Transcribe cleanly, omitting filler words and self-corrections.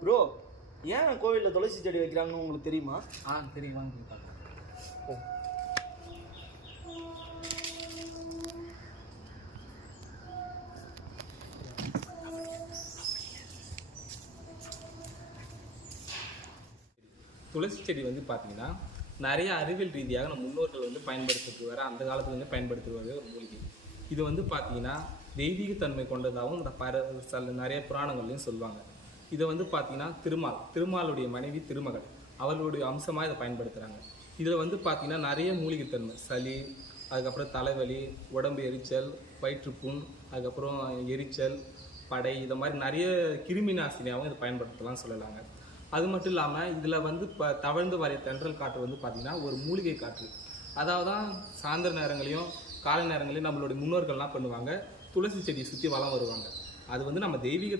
Bro, ஏன் கோவிலில் துளசி செடி வைக்கிறாங்கன்னு உங்களுக்கு தெரியுமா? தெரியுமா? துளசி செடி வந்து பார்த்தீங்கன்னா நிறைய அறிவியல் ரீதியாக நம்ம முன்னோர்கள் வந்து பயன்படுத்திட்டு வர அந்த காலத்துல வந்து பயன்படுத்தி வர ஒரு மூலிகை. இது வந்து பார்த்தீங்கன்னா தெய்வீக தன்மை கொண்டதாகவும் இந்த நிறைய புராணங்கள்லையும் சொல்லுவாங்க. இதை வந்து பார்த்தீங்கன்னா திருமாலுடைய மனைவி திருமகள் அவர்களுடைய அம்சமாக இதை பயன்படுத்துகிறாங்க. இதில் வந்து பார்த்தீங்கன்னா நிறைய மூலிகைத்தன்மை, சளி, அதுக்கப்புறம் தலைவலி, உடம்பு எரிச்சல், வயிற்றுப்புண், அதுக்கப்புறம் எரிச்சல், படை, இதை மாதிரி நிறைய கிருமி நாசினியாகவும் இதை பயன்படுத்தலாம் சொல்லலாங்க. அது மட்டும் இல்லாமல் இதில் வந்து தவழ்ந்து வரைய தென்றல் காற்று வந்து பார்த்திங்கன்னா ஒரு மூலிகை காற்று. அதாவது தான் சாயந்தர நேரங்களையும் காலை நேரங்களையும் நம்மளுடைய முன்னோர்கள்லாம் பண்ணுவாங்க, துளசி செடியை சுற்றி வலம் வருவாங்க. அது வந்து நம்ம தெய்வீக